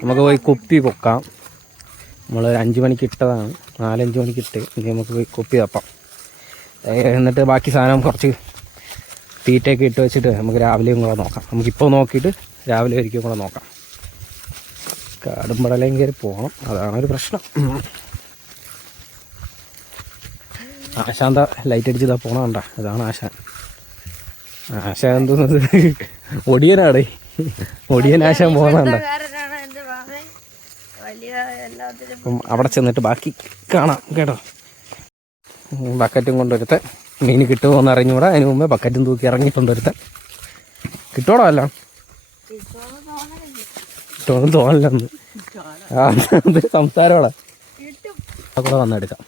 നമുക്ക് പോയി കുപ്പി പൊക്കാം. നമ്മൾ 5 മണിക്ക് ഇട്ടതാണ്, 4-5 മണിക്ക് ഇട്ട്. ഇനി നമുക്ക് പോയി കുപ്പി തപ്പാം. എന്നിട്ട് ബാക്കി സാധനം കുറച്ച് തീറ്റയൊക്കെ ഇട്ട് വെച്ചിട്ട് നമുക്ക് രാവിലെയും കൂടെ നോക്കാം. നമുക്കിപ്പോൾ നോക്കിയിട്ട് രാവിലെ ഒരിക്കലും കൂടെ നോക്കാം. കാടുമ്പടലേം കയറി പോകണം, അതാണൊരു പ്രശ്നം. ആശാന്ത ലൈറ്റ് അടിച്ചതാ പോണ കണ്ട, അതാണ് ആശാൻ. ആശാൻ എന്തോന്നത് ഒടിയനാടേ, ഒടിയൻ ആശാൻ പോകുന്നുണ്ട. അപ്പം അവിടെ ചെന്നിട്ട് ബാക്കി കാണാം കേട്ടോ. ബക്കറ്റും കൊണ്ടൊരുത്തൻ മീൻ കിട്ടുമോയെന്ന് അറിഞ്ഞുകൂടാ. അതിന് മുമ്പേ ബക്കറ്റും തൂക്കി ഇറങ്ങിയിട്ടുണ്ടൊരുത്തൻ. കിട്ടോടോ അല്ല കിട്ടുമെന്ന് തോന്നലെന്ന് സംസാരമാണ്. കൂടെ വന്നെടുക്കാം.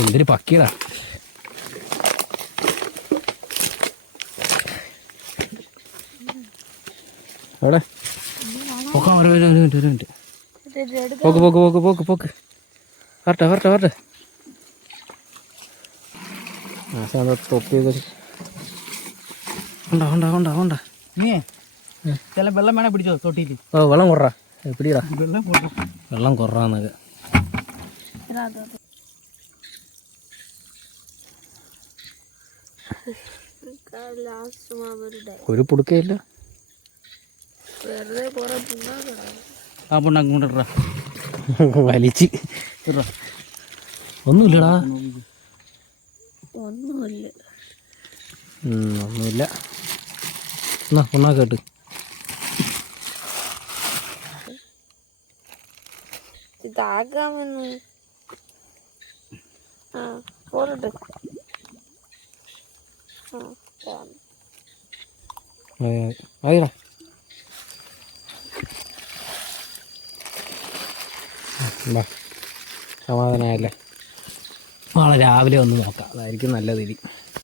എന്തൊരു പക്കിയതാ. എവിടെ പോക്കാം? ഒരു മിനിറ്റ്. പോക്ക് വരട്ടെ. തൊപ്പി ഉണ്ടാ ചില വെള്ളം വേണേ പിടിച്ചോ തൊട്ടിട്ട്. ഓ വെള്ളം കുറ പിടിടാ, വെള്ളം കുറന്നൊക്കെ. ഒരു പുടുക്കയില്ല. ആ പുണ്ണാക്ക് കൊണ്ടിട്ടാ വലിച്ച്. ഒന്നുമില്ലടാ, ഒന്നുമില്ല. എന്നാ പുണ്ണാക്ക് കേട്ട്. ഇതാകാമെന്ന് പോരട്ടെ. ആയിടാ. സമാധാനമായല്ലേ? നാളെ രാവിലെ ഒന്ന് നോക്കാം, അതായിരിക്കും നല്ലത്.